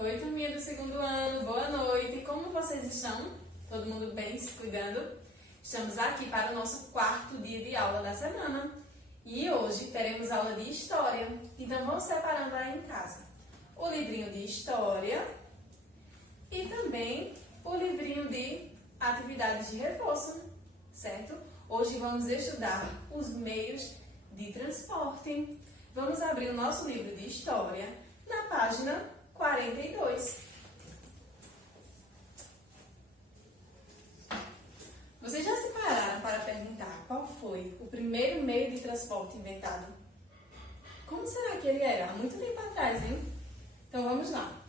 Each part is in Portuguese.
Oi, turminha do segundo ano, boa noite. Como vocês estão? Todo mundo bem, se cuidando? Estamos aqui para o nosso quarto dia de aula da semana. E hoje teremos aula de História. Então vamos separando aí em casa o livrinho de História e também o livrinho de Atividades de Reforço, certo? Hoje vamos estudar os meios de transporte. Vamos abrir o nosso livro de História na página 42. Vocês já se pararam para perguntar qual foi o primeiro meio de transporte inventado? Como será que ele era? Há muito tempo atrás, hein? Então vamos lá.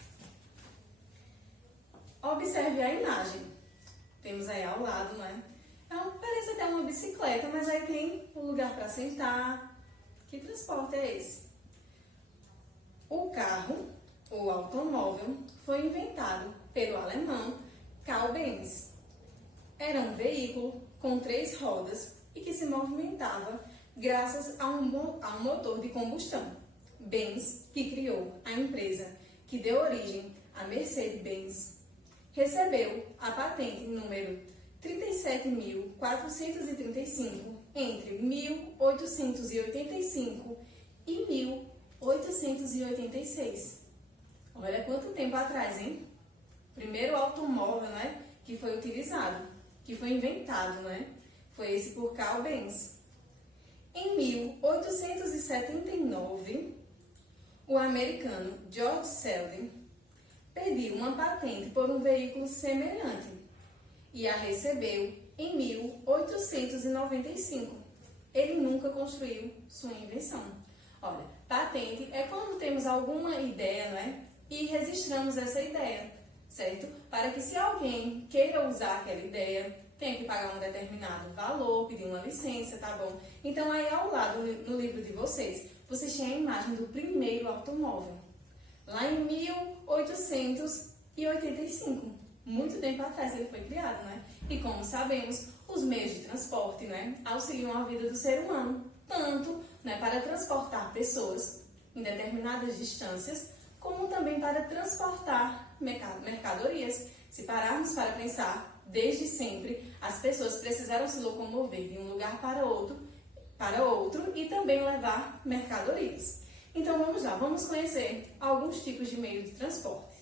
Observe a imagem. Temos aí ao lado, né? Parece até uma bicicleta, mas aí tem um lugar para sentar. Que transporte é esse? O carro, o automóvel, foi inventado pelo alemão Carl Benz. Era um veículo com 3 rodas e que se movimentava graças a um motor de combustão. Benz, que criou a empresa que deu origem à Mercedes-Benz, recebeu a patente número 37.435 entre 1885 e 1886. Olha quanto tempo atrás, hein? Primeiro automóvel, né, que foi utilizado, que foi inventado, né? Foi esse por Carl Benz. Em 1879, o americano George Selden pediu uma patente por um veículo semelhante e a recebeu em 1895. Ele nunca construiu sua invenção. Olha, patente é quando temos alguma ideia, né? E registramos essa ideia, certo? Para que se alguém queira usar aquela ideia, tenha que pagar um determinado valor, pedir uma licença, tá bom? Então aí ao lado, no livro de vocês têm a imagem do primeiro automóvel. Lá em 1885, muito tempo atrás ele foi criado, né? E como sabemos, os meios de transporte, né, auxiliam a vida do ser humano, tanto, né, para transportar pessoas em determinadas distâncias, como também para transportar mercadorias. Se pararmos para pensar, desde sempre as pessoas precisaram se locomover de um lugar para outro e também levar mercadorias. Então vamos lá, vamos conhecer alguns tipos de meios de transporte.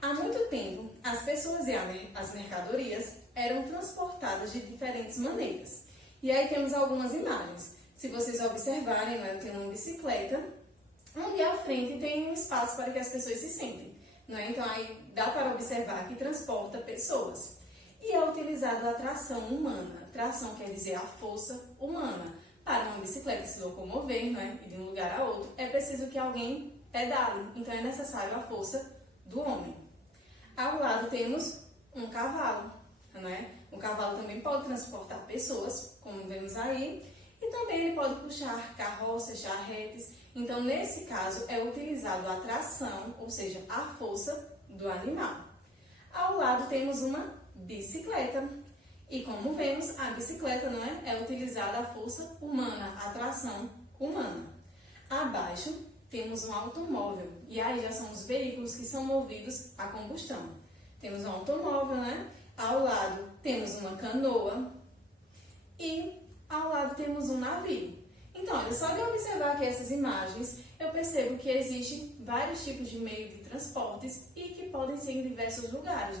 Há muito tempo, as pessoas e as mercadorias eram transportadas de diferentes maneiras. E aí temos algumas imagens. Se vocês observarem, eu tenho uma bicicleta, onde à frente tem um espaço para que as pessoas se sentem. Então aí dá para observar que transporta pessoas. E é utilizada a tração humana. Tração quer dizer a força humana. Para uma bicicleta se locomover, e de um lugar a outro, é preciso que alguém pedale. Então é necessário a força do homem. Ao lado temos um cavalo, O cavalo também pode transportar pessoas, como vemos aí, e também ele pode puxar carroças, charretes. Então, nesse caso, é utilizado a tração, ou seja, a força do animal. Ao lado temos uma bicicleta. E como vemos, a bicicleta é utilizada a força humana, a tração humana. Abaixo temos um automóvel, e aí já são os veículos que são movidos a combustão. Temos um automóvel, Ao lado temos uma canoa e ao lado temos um navio. Então, olha, só de observar aqui essas imagens, eu percebo que existem vários tipos de meio de transportes e que podem ser em diversos lugares,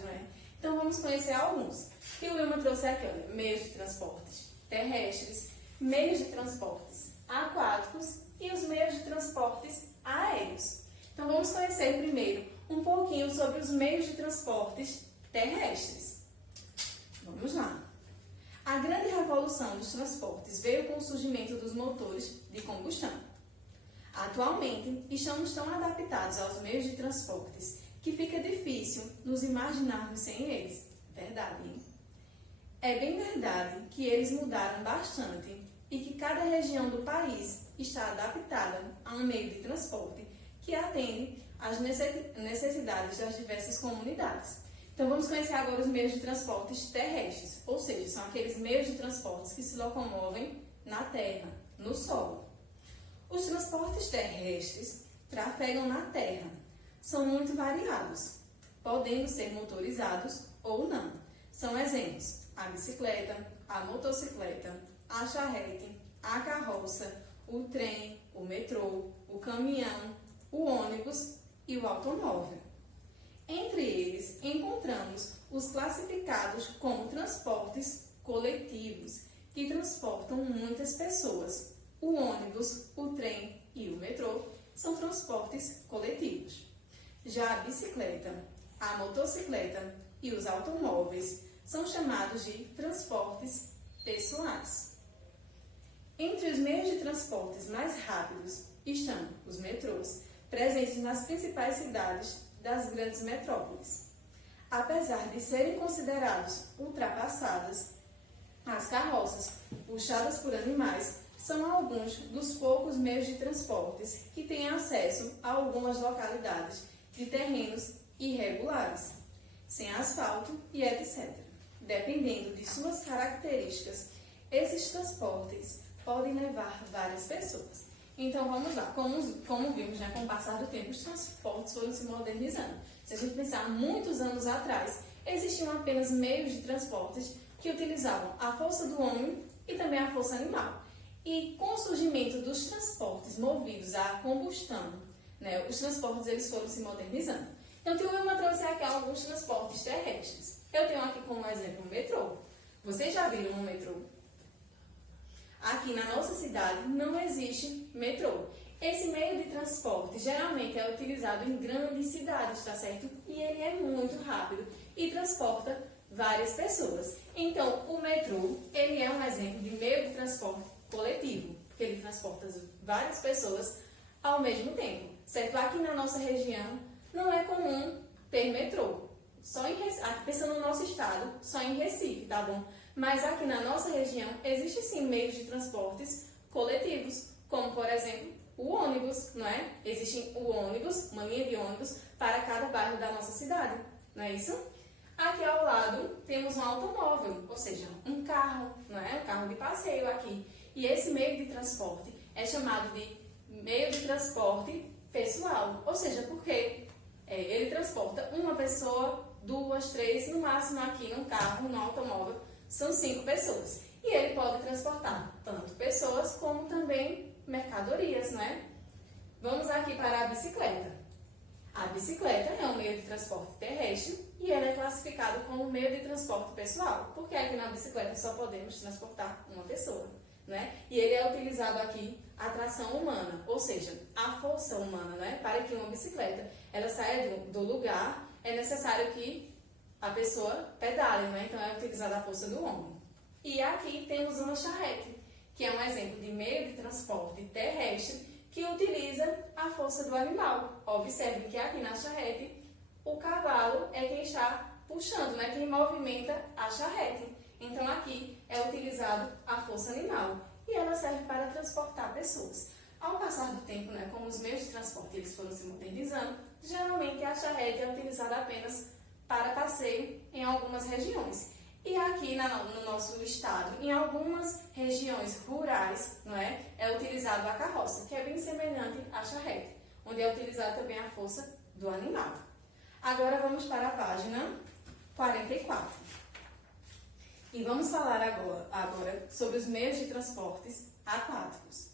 Então, vamos conhecer alguns. E o Wilma trouxe aqui, olha, meios de transportes terrestres, meios de transportes aquáticos e os meios de transportes aéreos. Então, vamos conhecer primeiro um pouquinho sobre os meios de transportes terrestres. Vamos lá. A grande revolução dos transportes veio com o surgimento dos motores de combustão. Atualmente, estamos tão adaptados aos meios de transportes que fica difícil nos imaginarmos sem eles. Verdade, hein? É bem verdade que eles mudaram bastante e que cada região do país está adaptada a um meio de transporte que atende às necessidades das diversas comunidades. Então, vamos conhecer agora os meios de transportes terrestres, ou seja, são aqueles meios de transportes que se locomovem na terra, no solo. Os transportes terrestres trafegam na terra, são muito variados, podendo ser motorizados ou não. São exemplos: a bicicleta, a motocicleta, a charrete, a carroça, o trem, o metrô, o caminhão, o ônibus e o automóvel. Entre eles, encontramos os classificados como transportes coletivos, que transportam muitas pessoas. O ônibus, o trem e o metrô são transportes coletivos. Já a bicicleta, a motocicleta e os automóveis são chamados de transportes pessoais. Entre os meios de transportes mais rápidos estão os metrôs, presentes nas principais cidades das grandes metrópoles. Apesar de serem considerados ultrapassadas, as carroças, puxadas por animais, são alguns dos poucos meios de transportes que têm acesso a algumas localidades de terrenos irregulares, sem asfalto e etc. Dependendo de suas características, esses transportes podem levar várias pessoas. Então vamos lá, como vimos, com o passar do tempo, os transportes foram se modernizando. Se a gente pensar muitos anos atrás, existiam apenas meios de transportes que utilizavam a força do homem e também a força animal. E com o surgimento dos transportes movidos a combustão, os transportes eles foram se modernizando. Então, eu trouxe aqui alguns transportes terrestres. Eu tenho aqui como exemplo o metrô. Vocês já viram um metrô? Aqui na nossa cidade não existe metrô. Esse meio de transporte geralmente é utilizado em grandes cidades, tá certo? E ele é muito rápido e transporta várias pessoas. Então, o metrô, ele é um exemplo de meio de transporte coletivo, porque ele transporta várias pessoas ao mesmo tempo, certo? Aqui na nossa região não é comum ter metrô. Pensando no nosso estado, só em Recife, tá bom? Mas aqui na nossa região existe sim meios de transportes coletivos, como por exemplo o ônibus, não é? Existe o ônibus, uma linha de ônibus para cada bairro da nossa cidade, não é isso? Aqui ao lado temos um automóvel, ou seja, um carro, não é? Um carro de passeio aqui. E esse meio de transporte é chamado de meio de transporte pessoal, ou seja, porque ele transporta uma pessoa, 2, 3, no máximo aqui num carro, no automóvel, são 5 pessoas. E ele pode transportar tanto pessoas como também mercadorias, não é? Vamos aqui para a bicicleta. A bicicleta é um meio de transporte terrestre e ela é classificado como meio de transporte pessoal, porque aqui na bicicleta só podemos transportar uma pessoa, né? E ele é utilizado aqui a tração humana, ou seja, a força humana, né? Para que uma bicicleta ela saia do lugar, é necessário que a pessoa pedale, né? Então é utilizada a força do homem. E aqui temos uma charrete, que é um exemplo de meio de transporte terrestre que utiliza a força do animal. Observe que aqui na charrete o cavalo é quem está puxando, né? Quem movimenta a charrete. Então aqui é utilizado a força animal e ela serve para transportar pessoas. Ao passar do tempo, né, como os meios de transporte eles foram se modernizando, geralmente a charrete é utilizada apenas para passeio em algumas regiões. E aqui no nosso estado, em algumas regiões rurais, não é utilizado a carroça, que é bem semelhante à charrete, onde é utilizada também a força do animal. Agora vamos para a página 44. E vamos falar agora sobre os meios de transportes aquáticos.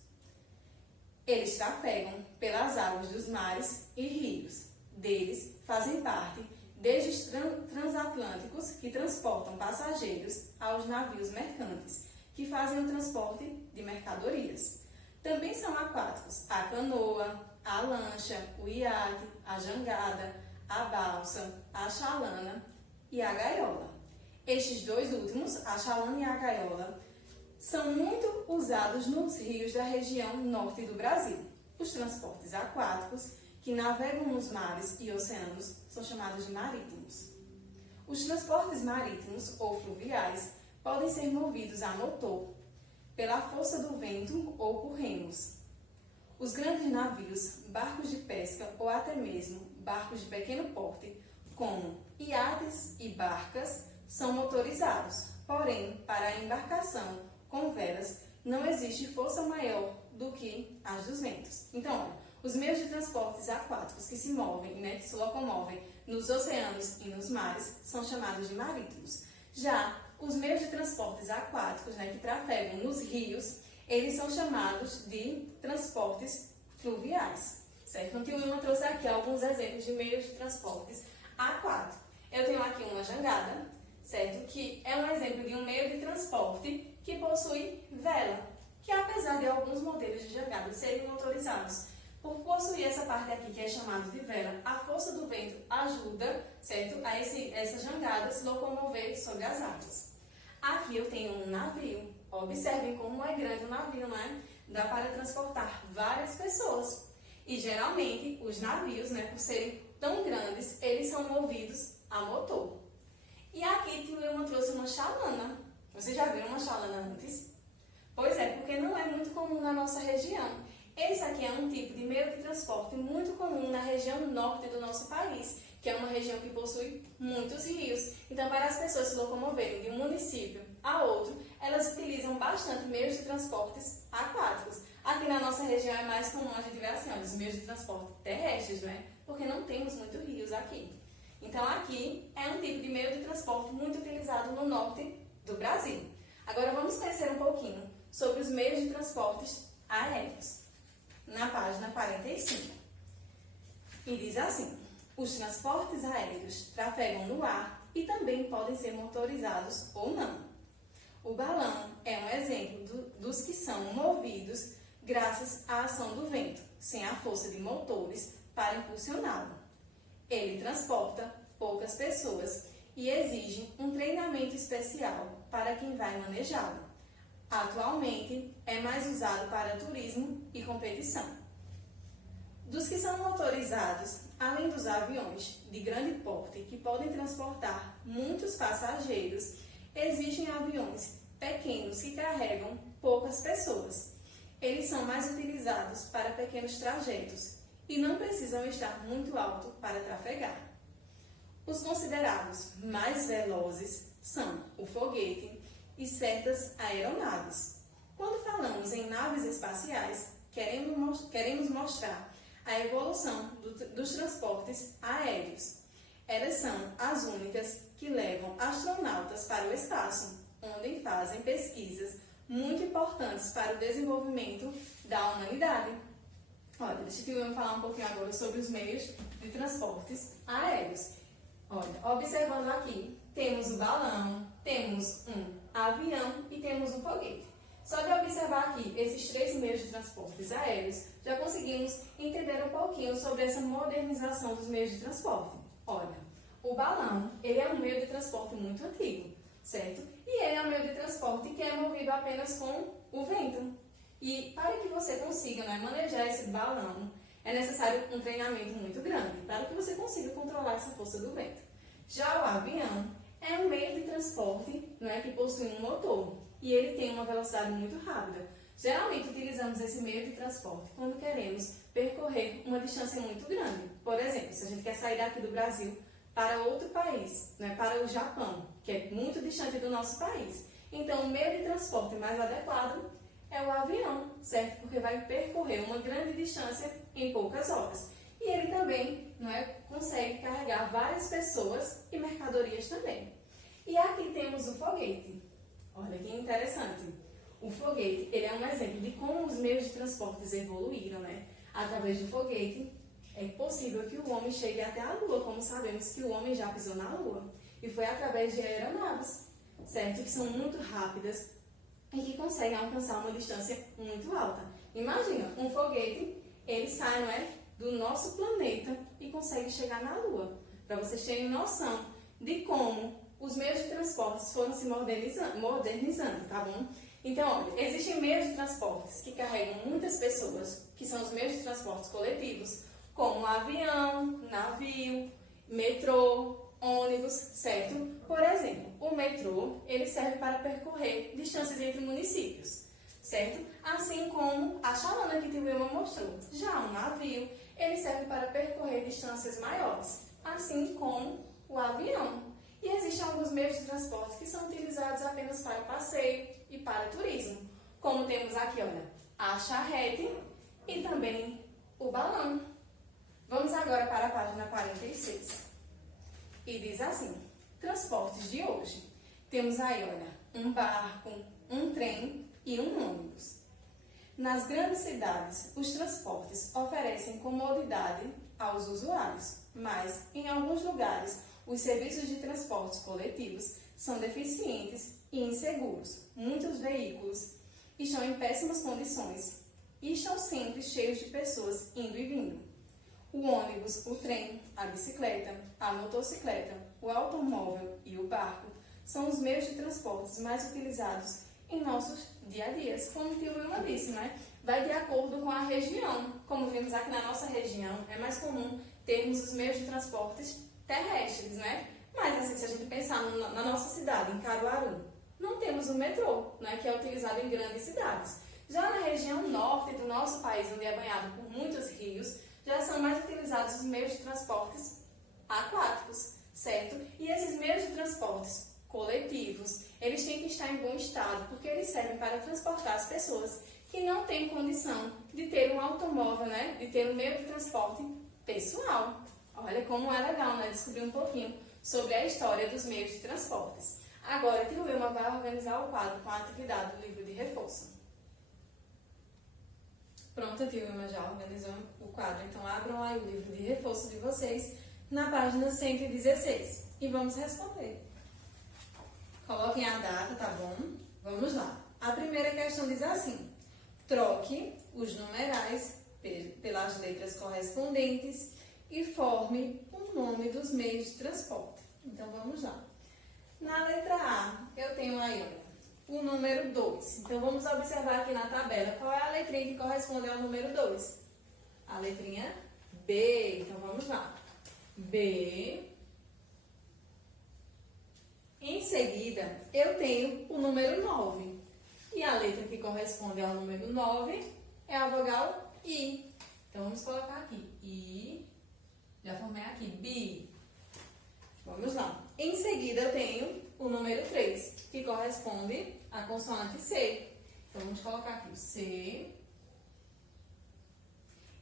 Eles trafegam pelas águas dos mares e rios. Deles fazem parte desde os transatlânticos, que transportam passageiros, aos navios mercantes, que fazem o transporte de mercadorias. Também são aquáticos a canoa, a lancha, o iate, a jangada, a balsa, a chalana e a gaiola. Estes dois últimos, a chalana e a gaiola, são muito usados nos rios da região norte do Brasil. Os transportes aquáticos, que navegam nos mares e oceanos, são chamados de marítimos. Os transportes marítimos ou fluviais podem ser movidos a motor, pela força do vento ou por remos. Os grandes navios, barcos de pesca ou até mesmo barcos de pequeno porte, como iates e barcas, são motorizados. Porém, para a embarcação com velas, não existe força maior do que as dos ventos. Então, olha, Os meios de transportes aquáticos que se movem, né, que se locomovem nos oceanos e nos mares são chamados de marítimos. Já os meios de transportes aquáticos, né, que trafegam nos rios, eles são chamados de transportes fluviais, certo? Então, o Wilma trouxe aqui alguns exemplos de meios de transportes aquáticos. Eu tenho aqui uma jangada, certo? Que é um exemplo de um meio de transporte que possui vela, que apesar de alguns modelos de jangada serem motorizados, por possuir essa parte aqui que é chamada de vela, a força do vento ajuda, certo? A essa jangada se locomover sobre as águas. Aqui eu tenho um navio. Observem como é grande o navio, né? Dá para transportar várias pessoas. E geralmente os navios, né, por serem tão grandes, eles são movidos a motor. E aqui tio Wilma trouxe uma chalana. Vocês já viram uma chalana antes? Pois é, porque não é muito comum na nossa região. Esse aqui é um tipo de meio de transporte muito comum na região norte do nosso país, que é uma região que possui muitos rios. Então, para as pessoas se locomoverem de um município a outro, elas utilizam bastante meios de transportes aquáticos. Aqui na nossa região é mais comum a gente ver assim, os meios de transporte terrestres, né? Porque não temos muitos rios aqui. Então, aqui é um tipo de meio de transporte muito utilizado no norte do Brasil. Agora, vamos conhecer um pouquinho sobre os meios de transportes aéreos. Na página 45. E diz assim: os transportes aéreos trafegam no ar e também podem ser motorizados ou não. O balão é um exemplo dos que são movidos graças à ação do vento, sem a força de motores para impulsioná-lo. Ele transporta poucas pessoas e exige um treinamento especial para quem vai manejá-lo. Atualmente, é mais usado para turismo e competição. Dos que são motorizados, além dos aviões de grande porte que podem transportar muitos passageiros, existem aviões pequenos que carregam poucas pessoas. Eles são mais utilizados para pequenos trajetos e não precisam estar muito alto para trafegar. Os considerados mais velozes são o foguete e certas aeronaves. Quando falamos em naves espaciais, queremos mostrar a evolução dos transportes aéreos. Elas são as únicas que levam astronautas para o espaço, onde fazem pesquisas muito importantes para o desenvolvimento da humanidade. Olha, deixa eu falar um pouquinho agora sobre os meios de transportes aéreos. Olha, observando aqui, temos o balão, temos um avião e temos um foguete. Só de observar aqui esses três meios de transportes aéreos, já conseguimos entender um pouquinho sobre essa modernização dos meios de transporte. Olha, o balão, ele é um meio de transporte muito antigo, certo? E ele é um meio de transporte que é movido apenas com o vento. E para que você consiga, né, manejar esse balão, é necessário um treinamento muito grande para que você consiga controlar essa força do vento. Já o avião é um meio de transporte, né, que possui um motor e ele tem uma velocidade muito rápida. Geralmente utilizamos esse meio de transporte quando queremos percorrer uma distância muito grande. Por exemplo, se a gente quer sair daqui do Brasil para outro país, né, para o Japão, que é muito distante do nosso país. Então, o meio de transporte mais adequado é o avião, certo? Porque vai percorrer uma grande distância em poucas horas. E ele também, consegue carregar várias pessoas e mercadorias também. E aqui temos o foguete. Olha que interessante. O foguete, ele é um exemplo de como os meios de transportes evoluíram, né? Através do foguete, é possível que o homem chegue até a Lua, como sabemos que o homem já pisou na Lua. E foi através de aeronaves, certo? Que são muito rápidas e que conseguem alcançar uma distância muito alta. Imagina, um foguete, ele sai, do nosso planeta e consegue chegar na Lua. Para vocês terem noção de como os meios de transportes foram se modernizando, tá bom? Então, olha, existem meios de transportes que carregam muitas pessoas, que são os meios de transportes coletivos, como avião, navio, metrô, ônibus, certo? Por exemplo, o metrô, ele serve para percorrer distâncias entre municípios, certo? Assim como a chalana que o Wilma mostrou. Já um navio, ele serve para percorrer distâncias maiores, assim como o avião. E existem alguns meios de transporte que são utilizados apenas para passeio e para turismo, como temos aqui, olha, a charrete e também o balão. Vamos agora para a página 46. E diz assim: transportes de hoje. Temos aí, olha, um barco, um trem e um ônibus. Nas grandes cidades, os transportes oferecem comodidade aos usuários, mas, em alguns lugares, os serviços de transportes coletivos são deficientes e inseguros. Muitos veículos estão em péssimas condições e estão sempre cheios de pessoas indo e vindo. O ônibus, o trem, a bicicleta, a motocicleta, o automóvel e o barco são os meios de transportes mais utilizados em nossos dia a dia. Como o tio Wilma disse, né? Vai de acordo com a região. Como vimos aqui na nossa região, é mais comum termos os meios de transportes terrestres, né? Mas assim, se a gente pensar na nossa cidade, em Caruaru, não temos o metrô, né? Que é utilizado em grandes cidades. Já na região norte do nosso país, onde é banhado por muitos rios, já são mais utilizados os meios de transportes aquáticos, certo? E esses meios de transportes coletivos, eles têm que estar em bom estado, porque eles servem para transportar as pessoas que não têm condição de ter um automóvel, né? De ter um meio de transporte pessoal. Olha como é legal, né? Descobrir um pouquinho sobre a história dos meios de transportes. Agora, tio Wilma vai organizar o quadro com a atividade do livro de reforço. Pronto, a tia Wilma já organizou o quadro, então abram aí o livro de reforço de vocês na página 116 e vamos responder. Coloquem a data, tá bom? Vamos lá. A primeira questão diz assim: troque os numerais pelas letras correspondentes e forme o nome dos meios de transporte. Então vamos lá. Na letra A, eu tenho aí, olha, o número 2. Então, vamos observar aqui na tabela qual é a letrinha que corresponde ao número 2. A letrinha B. Então, vamos lá. B. Em seguida, eu tenho o número 9. E a letra que corresponde ao número 9 é a vogal I. Então, vamos colocar aqui. I. Já formei aqui. B. Vamos lá. Em seguida, eu tenho o número 3, que corresponde à consoante C. Então, vamos colocar aqui o C.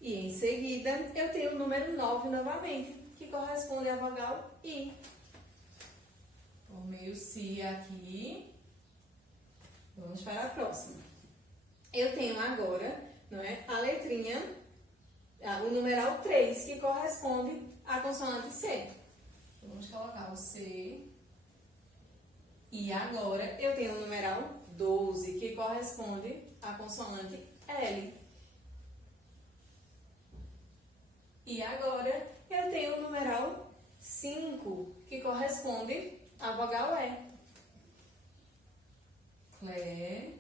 E em seguida, eu tenho o número 9 novamente, que corresponde à vogal I. Formei o Si aqui. Vamos para a próxima. Eu tenho agora, não é, a letrinha, o numeral 3, que corresponde à consoante C. Vamos colocar o C. E agora eu tenho o numeral 12, que corresponde à consoante L. E agora eu tenho o numeral 5, que corresponde à vogal E. Clé.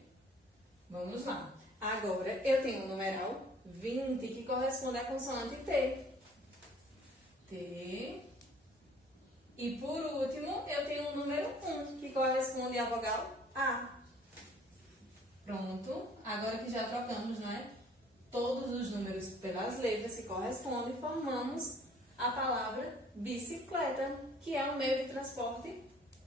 Vamos lá. Agora eu tenho o numeral 20, que corresponde à consoante T. T. E por último, eu tenho o número 1, que corresponde à vogal A. Pronto. Agora que já trocamos, não é? Todos os números pelas letras que correspondem, formamos a palavra bicicleta, que é um meio de transporte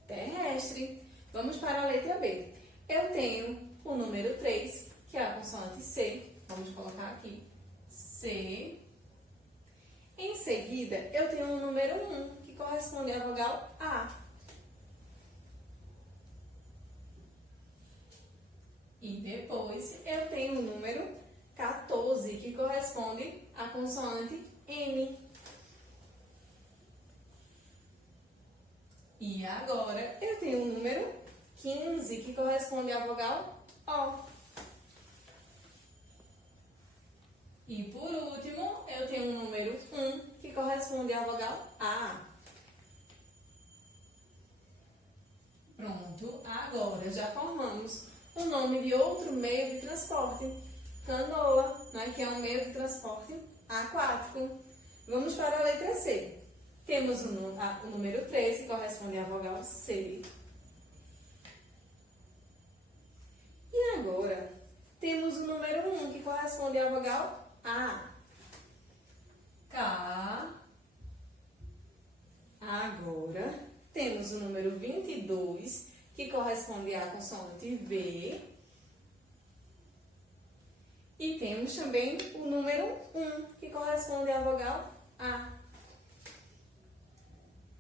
terrestre. Vamos para a letra B. Eu tenho o número 3, que é a consoante C. Vamos colocar aqui C. Em seguida, eu tenho o número 1, que corresponde à vogal A. E depois eu tenho o número 14, que corresponde à consoante N. E agora eu tenho o número 15, que corresponde à vogal O. E por último, eu tenho o número 1, que corresponde à vogal A. Pronto, agora já formamos o nome de outro meio de transporte, canoa, né, que é um meio de transporte aquático. Vamos para a letra C. Temos o número 3, que corresponde à vogal C. E agora, temos o número 1, que corresponde à vogal A. K. Agora, temos o número 22, que corresponde à consoante V. E temos temos também o número 1, que corresponde à vogal A.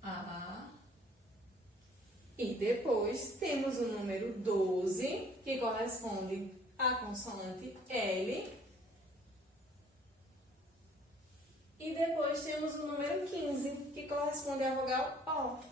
A. E depois temos o número 12, que corresponde à consoante L. E depois temos o número 15, que corresponde à vogal O.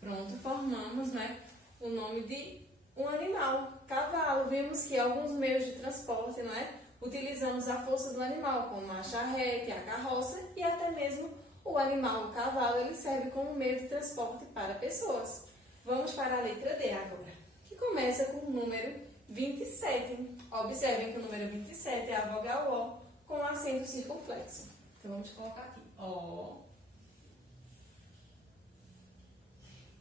Pronto, formamos, né, o nome de um animal, cavalo. Vimos que alguns meios de transporte, não é? Utilizamos a força do animal, como a charrete, a carroça e até mesmo o animal, o cavalo, ele serve como meio de transporte para pessoas. Vamos para a letra D agora, que começa com o número 27. Observem que o número 27 é a vogal O com acento circunflexo. Então, vamos colocar aqui O.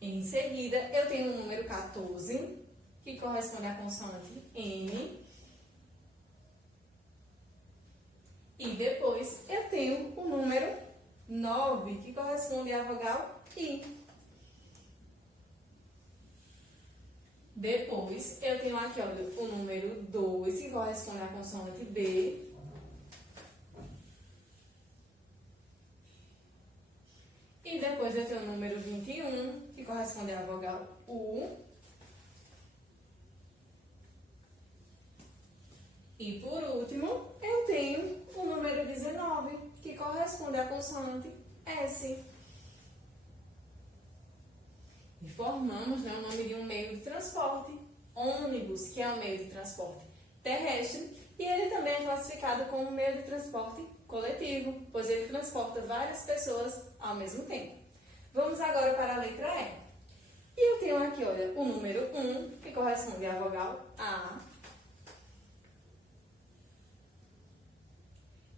Em seguida, eu tenho o número 14, que corresponde à consoante N. E depois, eu tenho o número 9, que corresponde à vogal I. Depois, eu tenho aqui, olha, o número 2, que corresponde à consoante B. E depois eu tenho o número 21, que corresponde à vogal U. E por último, eu tenho o número 19, que corresponde à consoante S. E formamos, né, o nome de um meio de transporte, ônibus, que é um meio de transporte terrestre, e ele também é classificado como meio de transporte coletivo, pois ele transporta várias pessoas ao mesmo tempo. Vamos agora para a letra E. E eu tenho aqui, olha, o número 1, que corresponde à vogal A.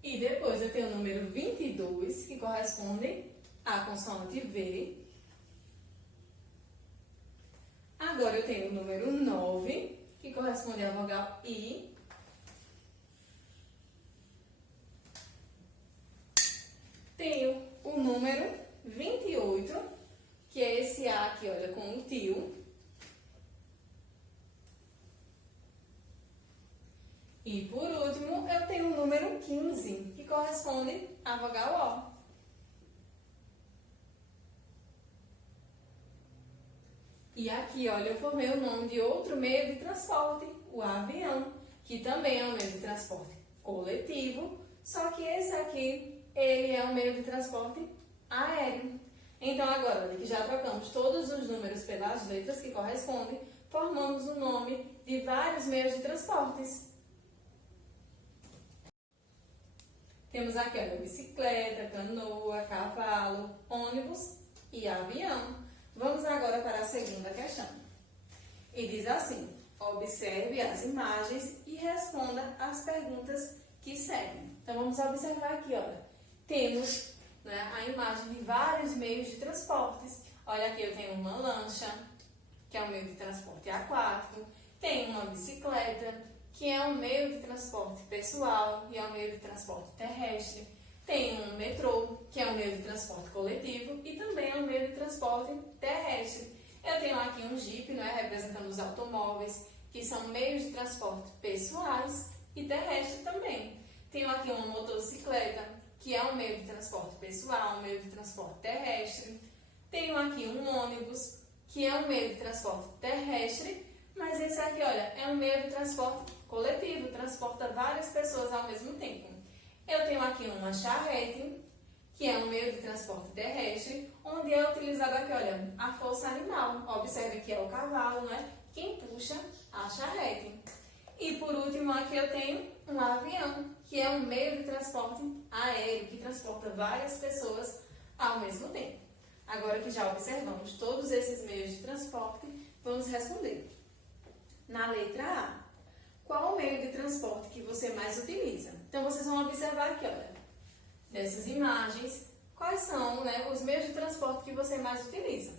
E depois eu tenho o número 22, que corresponde à consoante V. Agora eu tenho o número 9, que corresponde à vogal I. Tenho o número 28, que é esse A aqui, olha, com o tio. E por último, eu tenho o número 15, que corresponde à vogal O. E aqui, olha, eu formei o nome de outro meio de transporte, o avião, que também é um meio de transporte coletivo, só que esse aqui, ele é um meio de transporte aéreo. Então, agora, olha, que já trocamos todos os números pelas letras que correspondem, formamos o nome de vários meios de transportes. Temos aqui, olha, bicicleta, canoa, cavalo, ônibus e avião. Vamos agora para a segunda questão. E diz assim: observe as imagens e responda as perguntas que seguem. Então, vamos observar aqui, olha. Temos, né, a imagem de vários meios de transportes. Olha aqui, eu tenho uma lancha, que é um meio de transporte aquático. Tenho uma bicicleta, que é um meio de transporte pessoal e é um meio de transporte terrestre. Tem um metrô, que é um meio de transporte coletivo e também é um meio de transporte terrestre. Eu tenho aqui um Jeep, né, representando os automóveis, que são meios de transporte pessoais e terrestre também. Tenho aqui uma motocicleta, que é um meio de transporte pessoal, um meio de transporte terrestre. Tenho aqui um ônibus, que é um meio de transporte terrestre, mas esse aqui, olha, é um meio de transporte coletivo, transporta várias pessoas ao mesmo tempo. Eu tenho aqui uma charrete, que é um meio de transporte terrestre, onde é utilizado aqui, olha, a força animal. Observe que é o cavalo, né? Quem puxa a charrete. E por último, aqui eu tenho um avião, que é um meio de transporte aéreo, que transporta várias pessoas ao mesmo tempo. Agora que já observamos todos esses meios de transporte, vamos responder. Na letra A, qual o meio de transporte que você mais utiliza? Então, vocês vão observar aqui, olha, dessas imagens, quais são, né, os meios de transporte que você mais utiliza.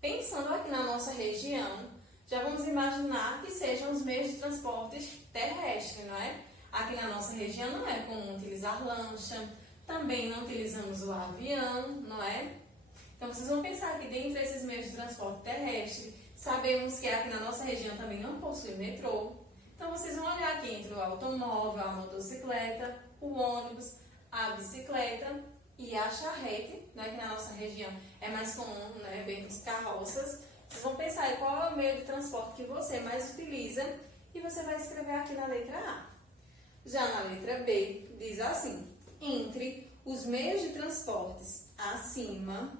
Pensando aqui na nossa região, já vamos imaginar que sejam os meios de transportes terrestres, não é? Aqui na nossa região não é comum utilizar lancha, também não utilizamos o avião, não é? Então, vocês vão pensar que dentre esses meios de transporte terrestre, Sabemos que aqui na nossa região também não possui metrô. Então, vocês vão olhar aqui entre o automóvel, a motocicleta, o ônibus, a bicicleta e a charrete, né, que na nossa região é mais comum, né, ver os carroças. Vocês vão pensar aí qual é o meio de transporte que você mais utiliza e você vai escrever aqui na letra A. Já na letra B, diz assim: entre os meios de transportes acima,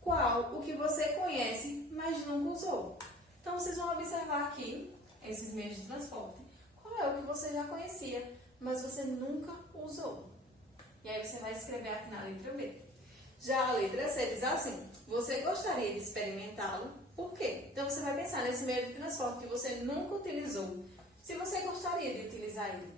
qual o que você conhece, mas nunca usou? Então, vocês vão observar aqui esses meios de transporte. Qual é o que você já conhecia, mas você nunca usou? E aí você vai escrever aqui na letra B. Já a letra C diz assim: você gostaria de experimentá-lo? Por quê? Então, você vai pensar nesse meio de transporte que você nunca utilizou, se você gostaria de utilizar ele,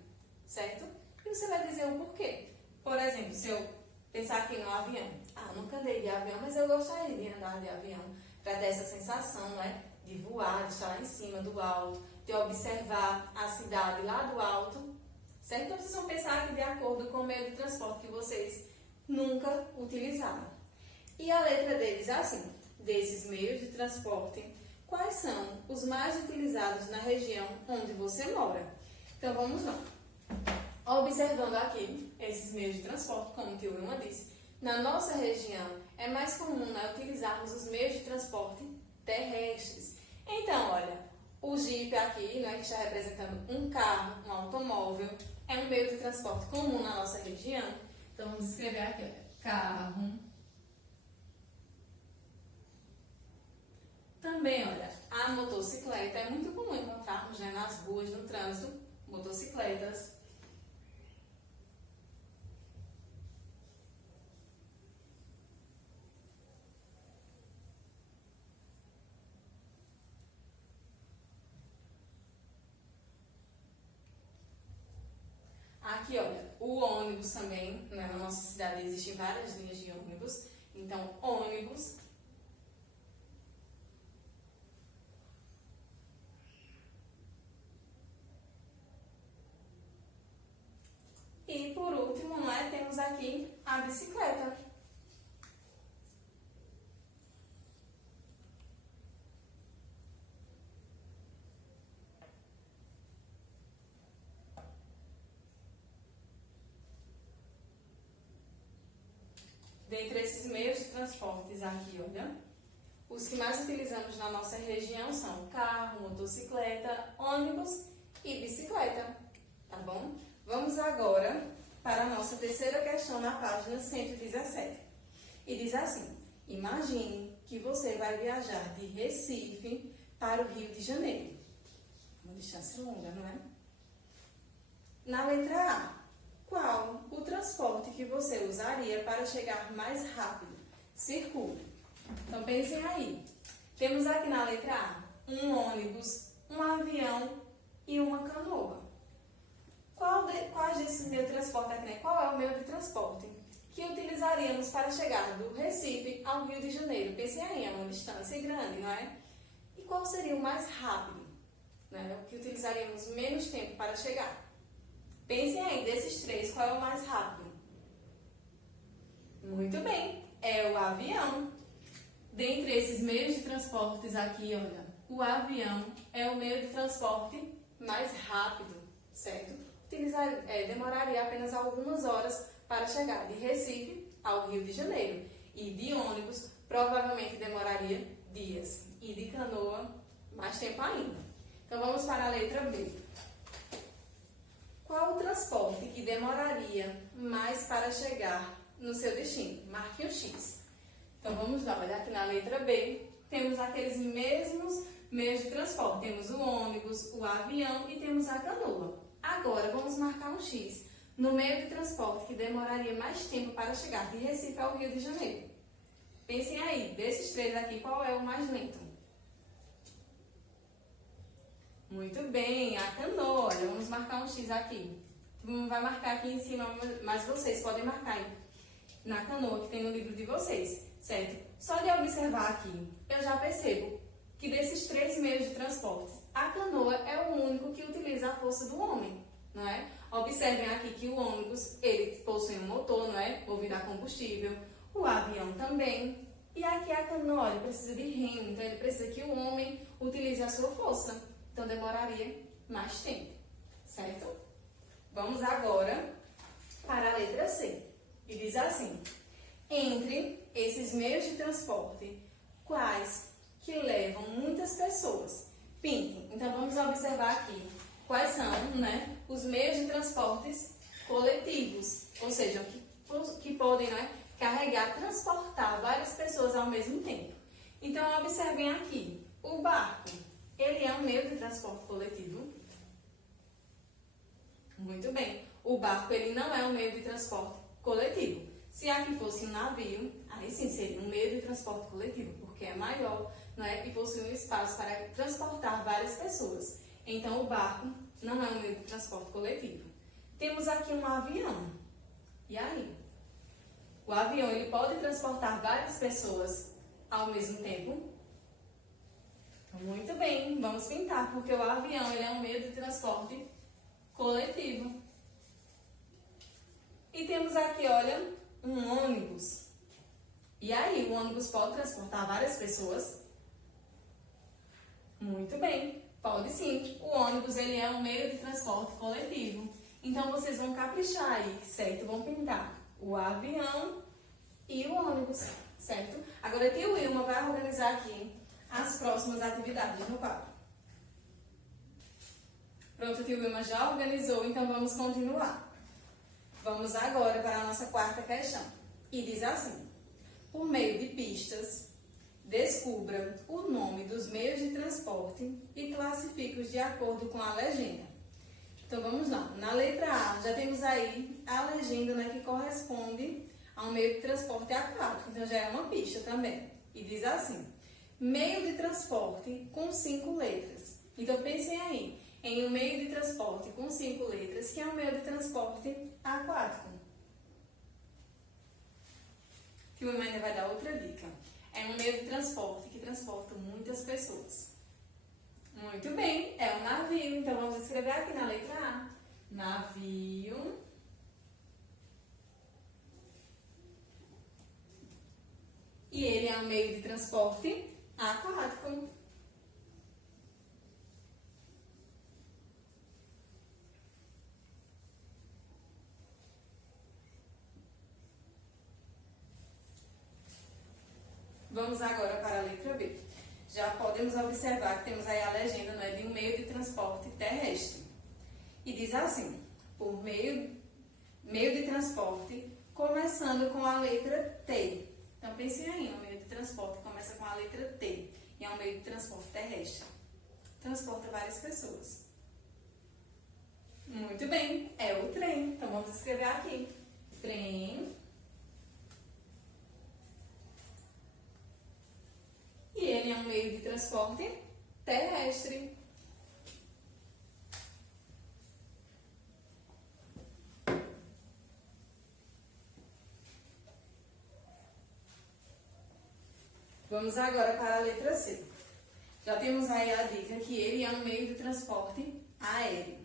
certo? E você vai dizer o porquê. Por exemplo, se eu pensar aqui no avião. Nunca andei de avião, mas eu gostaria de andar de avião para ter essa sensação, né, de voar, de estar lá em cima do alto, de observar a cidade lá do alto, certo? Então, vocês vão pensar aqui de acordo com o meio de transporte que vocês nunca utilizaram. E a letra D diz assim: desses meios de transporte, quais são os mais utilizados na região onde você mora? Então, vamos lá. Observando aqui esses meios de transporte, como o tio Wilma disse, na nossa região é mais comum, né, utilizarmos os meios de transporte terrestres. Então, olha, o Jeep aqui, né, que está representando um carro, um automóvel, é um meio de transporte comum na nossa região. Então, vamos escrever aqui, olha, carro. Também, olha, a motocicleta é muito comum encontrarmos, né, nas ruas, no trânsito, motocicletas. Aqui, olha, o ônibus também, né, na nossa cidade existem várias linhas de ônibus. Então, ônibus. E por último, né, temos aqui a bicicleta. Dentre esses meios de transportes aqui, olha, os que mais utilizamos na nossa região são carro, motocicleta, ônibus e bicicleta, tá bom? Vamos agora para a nossa terceira questão na página 117. E diz assim: imagine que você vai viajar de Recife para o Rio de Janeiro. Uma distância longa, não é? Na letra A, qual o transporte que você usaria para chegar mais rápido? Circule. Então, pensem aí. Temos aqui na letra A um ônibus, um avião e uma canoa. Quais desses meios de transporte aqui, né? Qual é o meio de transporte que utilizaríamos para chegar do Recife ao Rio de Janeiro? Pensem aí, é uma distância grande, não é? E qual seria o mais rápido, né? O que utilizaríamos menos tempo para chegar? Pensem aí, desses três, qual é o mais rápido? Muito bem, é o avião. Dentre esses meios de transportes aqui, olha, o avião é o meio de transporte mais rápido, certo? Demoraria apenas algumas horas para chegar de Recife ao Rio de Janeiro. E de ônibus, provavelmente demoraria dias. E de canoa, mais tempo ainda. Então, vamos para a letra B. Qual o transporte que demoraria mais para chegar no seu destino? Marque um X. Então, vamos lá, olha aqui na letra B, temos aqueles mesmos meios de transporte. Temos o ônibus, o avião e temos a canoa. Agora, vamos marcar um X no meio de transporte que demoraria mais tempo para chegar de Recife ao Rio de Janeiro. Pensem aí, desses três aqui, qual é o mais lento? Muito bem, a canoa. Olha, vamos marcar um X aqui. Vai marcar aqui em cima, mas vocês podem marcar aí na canoa que tem no livro de vocês, certo? Só de observar aqui, eu já percebo que desses três meios de transporte, a canoa é o único que utiliza a força do homem, não é? Observem aqui que o ônibus, ele possui um motor, não é? Movido a combustível, o avião também, E aqui a canoa, ele precisa de remo, então ele precisa que o homem utilize a sua força. Então demoraria mais tempo, certo? Vamos agora para a letra C. E diz assim: entre esses meios de transporte, quais que levam muitas pessoas? Pintem. Então vamos observar aqui quais são, né, os meios de transportes coletivos, ou seja, que podem, né, carregar, transportar várias pessoas ao mesmo tempo. Então observem aqui, o barco, ele é um meio de transporte coletivo? Muito bem, o barco ele não é um meio de transporte coletivo. Se aqui fosse um navio, aí sim seria um meio de transporte coletivo, porque é maior, não é? E possui um espaço para transportar várias pessoas. Então, o barco não é um meio de transporte coletivo. Temos aqui um avião. E aí? O avião ele pode transportar várias pessoas ao mesmo tempo? Muito bem, vamos pintar, porque o avião ele é um meio de transporte coletivo. E temos aqui, olha, um ônibus. E aí, o ônibus pode transportar várias pessoas? Muito bem, pode sim. O ônibus ele é um meio de transporte coletivo. Então, vocês vão caprichar aí, certo? Vão pintar o avião e o ônibus, certo? Agora, a tia Wilma vai organizar aqui as próximas atividades no quadro. Pronto, a tia Wilma já organizou, então vamos continuar. Vamos agora para a nossa quarta questão. E diz assim: por meio de pistas, descubra o nome dos meios de transporte e classifique-os de acordo com a legenda. Então vamos lá. Na letra A, já temos aí a legenda, né, que corresponde a um meio de transporte aquático. Então já é uma pista também. E diz assim: meio de transporte com 5 letras. Então pensem aí em um meio de transporte com 5 letras, que é um meio de transporte aquático. Que o ainda vai dar outra dica. É um meio de transporte que transporta muitas pessoas. Muito bem, é um navio. Então vamos escrever aqui na letra A. Navio. E ele é um meio de transporte aquático. Vamos agora para a letra B. Já podemos observar que temos aí a legenda, né, de um meio de transporte terrestre. E diz assim: por meio de transporte começando com a letra T. Então pensem aí, um meio de transporte começa com a letra T e é um meio de transporte terrestre. Transporta várias pessoas. Muito bem, é o trem. Então vamos escrever aqui: trem. E ele é um meio de transporte terrestre. Vamos agora para a letra C. Já temos aí a dica que ele é um meio de transporte aéreo.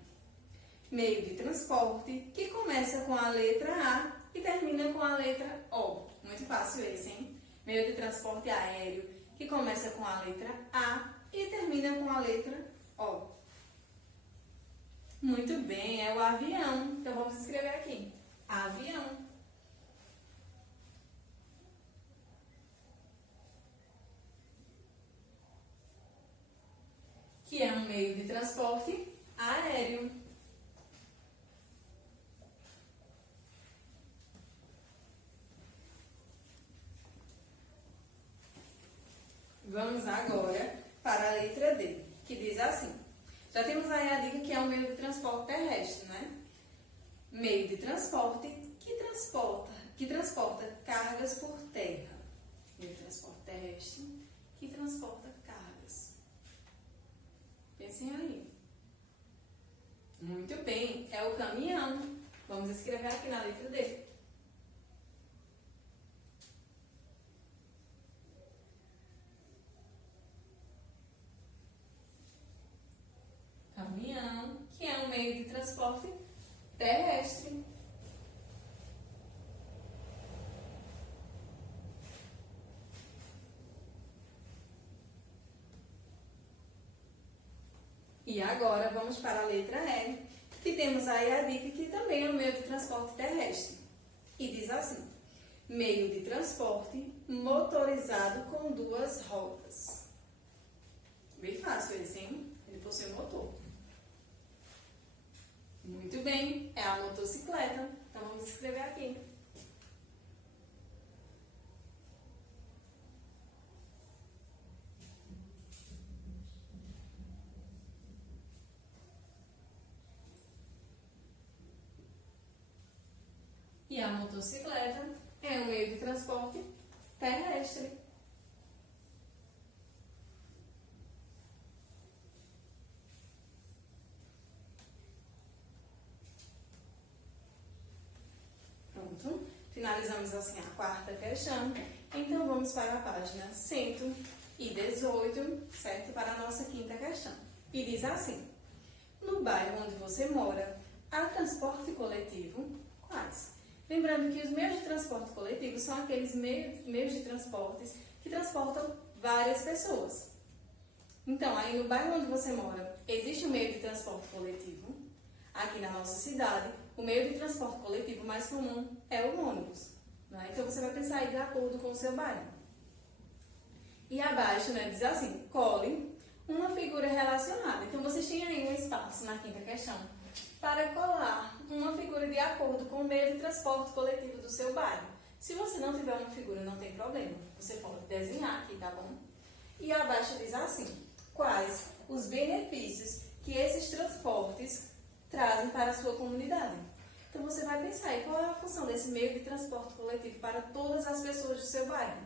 Meio de transporte que começa com a letra A e termina com a letra O. Muito fácil esse, hein? Meio de transporte aéreo que começa com a letra A e termina com a letra O. Muito bem, é o avião. Então vamos escrever aqui: avião. Que é um meio de transporte aéreo. Vamos agora para a letra D, que diz assim: já temos aí a dica que é um meio de transporte terrestre, né? Meio de transporte que transporta cargas por terra. Meio de transporte terrestre que transporta cargas. Pensem aí. Muito bem, é o caminhão. Vamos escrever aqui na letra D. Caminhão, que é um meio de transporte terrestre. E agora vamos para a letra E, que temos aí a dica que também é um meio de transporte terrestre. E diz assim: meio de transporte motorizado com 2 rodas. Bem fácil esse, hein? Ele possui um motor. Muito bem, é a motocicleta. Então vamos escrever aqui. E a motocicleta é um meio de transporte terrestre. Pronto. Finalizamos assim a 4ª questão. Então vamos para a página 118, certo? Para a nossa 5ª questão. E diz assim: no bairro onde você mora, há transporte coletivo? Quais? Lembrando que os meios de transporte coletivo são aqueles meios de transportes que transportam várias pessoas. Então, aí no bairro onde você mora, existe um meio de transporte coletivo. Aqui na nossa cidade, o meio de transporte coletivo mais comum é o ônibus. Né? Então, você vai pensar aí de acordo com o seu bairro. E abaixo, né, diz assim: cole uma figura relacionada. Então, vocês têm aí um espaço na 5ª questão para colar uma figura de acordo com o meio de transporte coletivo do seu bairro. Se você não tiver uma figura, não tem problema. Você pode desenhar aqui, tá bom? E abaixo diz assim: quais os benefícios que esses transportes trazem para a sua comunidade? Então, você vai pensar aí qual é a função desse meio de transporte coletivo para todas as pessoas do seu bairro.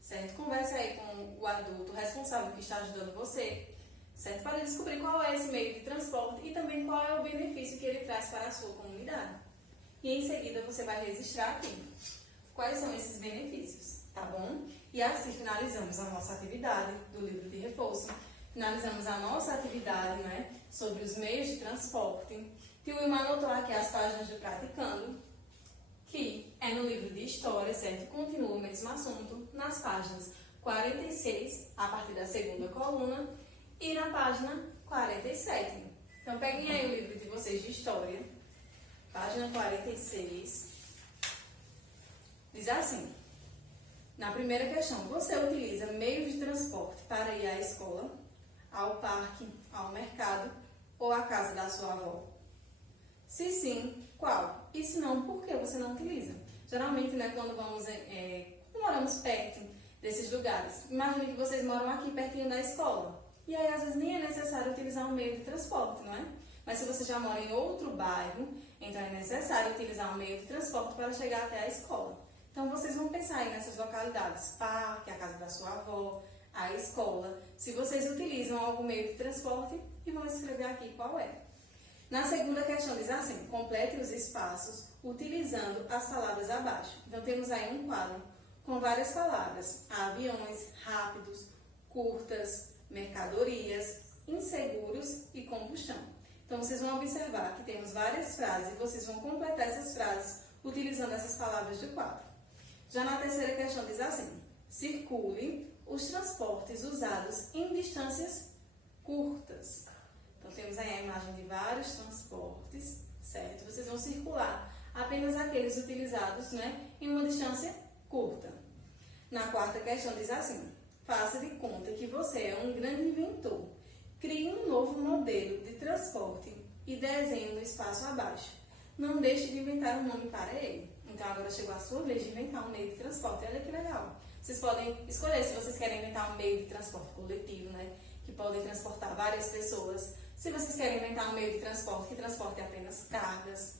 Certo? Converse aí com o adulto responsável que está ajudando você, certo? Para descobrir qual é esse meio de transporte e também qual é o benefício que ele traz para a sua comunidade. E em seguida você vai registrar aqui quais são esses benefícios, tá bom? E assim finalizamos a nossa atividade do livro de reforço, finalizamos a nossa atividade, né, sobre os meios de transporte. Tio Wilma anotou aqui as páginas do Praticando, que é no livro de História, certo? Continua o mesmo assunto, nas páginas 46, a partir da 2ª coluna, e na página 47. Então, peguem aí o livro de vocês de História, página 46. Diz assim: na primeira questão, você utiliza meios de transporte para ir à escola, ao parque, ao mercado ou à casa da sua avó? Se sim, qual? E se não, por que você não utiliza? Geralmente, né, quando moramos perto desses lugares, imagine que vocês moram aqui pertinho da escola. E aí, às vezes, nem é necessário utilizar um meio de transporte, não é? Mas se você já mora em outro bairro, então é necessário utilizar um meio de transporte para chegar até a escola. Então, vocês vão pensar aí nessas localidades: parque, a casa da sua avó, a escola. Se vocês utilizam algum meio de transporte, e vão escrever aqui qual é. Na 2ª questão diz assim: complete os espaços utilizando as palavras abaixo. Então, temos aí um quadro com várias palavras: aviões, rápidos, curtas, mercadorias, inseguros e combustão. Então, vocês vão observar que temos várias frases e vocês vão completar essas frases utilizando essas palavras do quadro. Já na 3ª questão diz assim: circule os transportes usados em distâncias curtas. Então, temos aí a imagem de vários transportes, certo? Vocês vão circular apenas aqueles utilizados, né, em uma distância curta. Na 4ª questão diz assim: faça de conta que você é um grande inventor. Crie um novo modelo de transporte e desenhe no espaço abaixo. Não deixe de inventar um nome para ele. Então, agora chegou a sua vez de inventar um meio de transporte. Olha que legal. Vocês podem escolher se vocês querem inventar um meio de transporte coletivo, né, que podem transportar várias pessoas. Se vocês querem inventar um meio de transporte que transporte apenas cargas.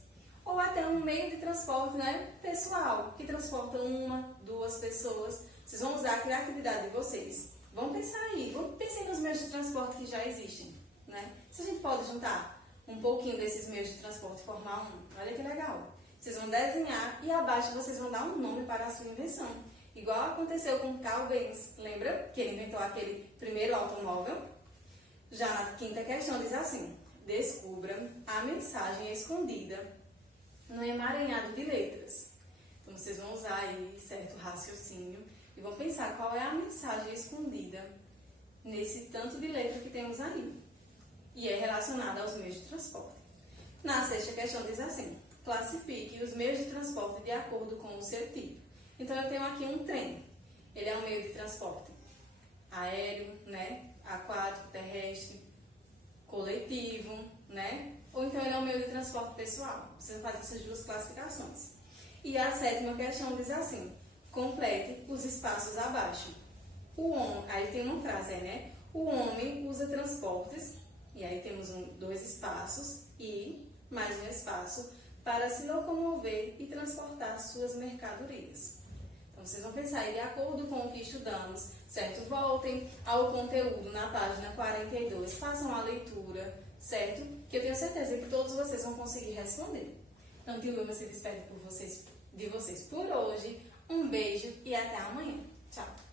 Ou até um meio de transporte, né, pessoal, que transporta 1, 2 pessoas. Vocês vão usar a criatividade de vocês. Vão pensar aí, vão pensar nos meios de transporte que já existem, né? Se a gente pode juntar um pouquinho desses meios de transporte e formar um, olha que legal. Vocês vão desenhar e abaixo vocês vão dar um nome para a sua invenção. Igual aconteceu com Carl Benz, lembra? Que ele inventou aquele primeiro automóvel. Já na 5ª questão diz assim: descubra a mensagem escondida no emaranhado de letras. Então, vocês vão usar aí certo raciocínio e vão pensar qual é a mensagem escondida nesse tanto de letra que temos aí. e é relacionada aos meios de transporte. Na sexta questão diz assim: classifique os meios de transporte de acordo com o seu tipo. Então eu tenho aqui um trem. Ele é um meio de transporte aéreo, né? Aquático, terrestre, coletivo, né? Ou então ele é um meio de transporte pessoal. Você faz essas duas classificações. E a sétima questão diz assim: complete os espaços abaixo. O homem, aí tem uma frase aí, né? O homem usa transportes, e aí temos dois espaços e mais um espaço para se locomover e transportar suas mercadorias. Então, vocês vão pensar aí de acordo com o que estudamos, certo? Voltem ao conteúdo na página 42, façam a leitura, certo? Que eu tenho certeza que todos vocês vão conseguir responder. Então, Dilma se despede de vocês por hoje. Um beijo e até amanhã. Tchau!